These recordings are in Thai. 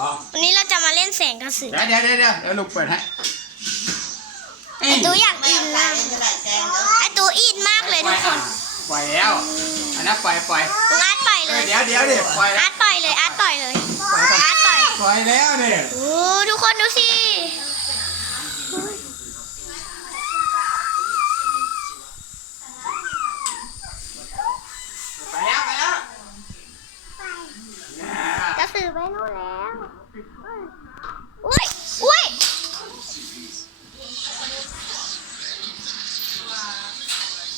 อ๋อวันนี้เราจะมาเล่นแสงกระสือเดี๋ยวเดี๋ยวเดี๋ยวเดี๋ยวลูกเปิดให้ไอตูอยากไม่อิเอานตามายกไม่เป็นไรแจ้งเด้อไอตูอินมากเลยทุกคนปล่อยแล้วอันนั้นปล่อยปล่อยลุงอาร์ตปล่อยเลเอ้ยยเดี๋ยวเดี๋ยวเดี๋ยวปล่อยแล้อาวร์ตปล่อยเลยอาร์ตปล่อยเลยปล่อยก่อนอาร์ตปล่อยปล่อยแล้วเนี่ยโอ้ทุกคนดูสิ ไปแล้วไปแล้ว กระสือไปนู่น แล้วอุ้ยอุ้ย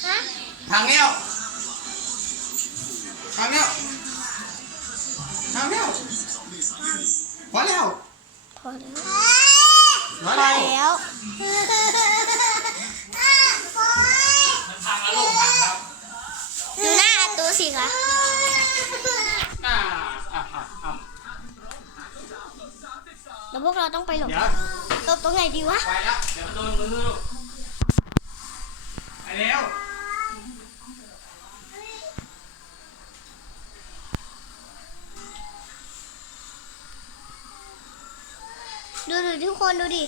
ฮะทางเนี้ยทางเนี้ยทางเนี้ยพอแล้วพอแล้วพอแล้วดูหน้าอาตูสิคะ แล้วพวกเราต้องไปหลบเดี๋ยวหลบตรงไหนดีวะ ไปแล้วเดี๋ยวมันโดนมือลูกไปเร็วดูดูทุกคนดูดิ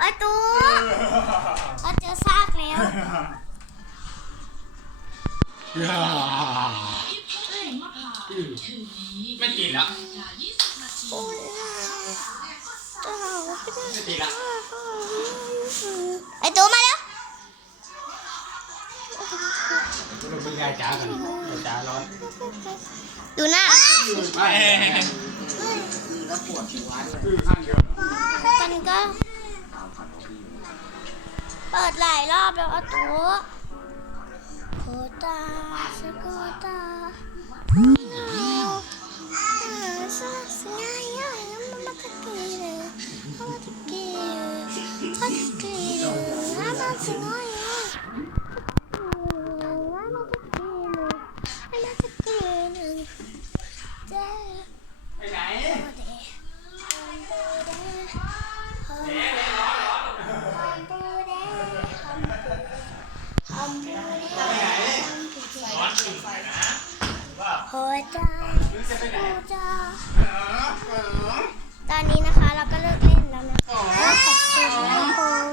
อาตูเราเจอซากแล้ว ไม่ติดแล้วโอ้ยไม่ติดแล้วไอตูมาแล้วลูกเป็นยายจ๋ากันยายจ๋าร้อนดูหน้าไปแล้วปวดหัวด้วยคือข้างเดียวเหรอกันก็ เปิดหลายรอบแล้วอาตูโมันมาตะง่ายมันมาตะกี้เลยมันมาตะกี้เลยเจ้าไปไหน โหจ้าโหจ้าตอนนี้นะคะเราก็เลิกเล่นแล้วนะขอบคุณทุกคน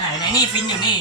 ไหนไหน นี่ฟินอยู่นี่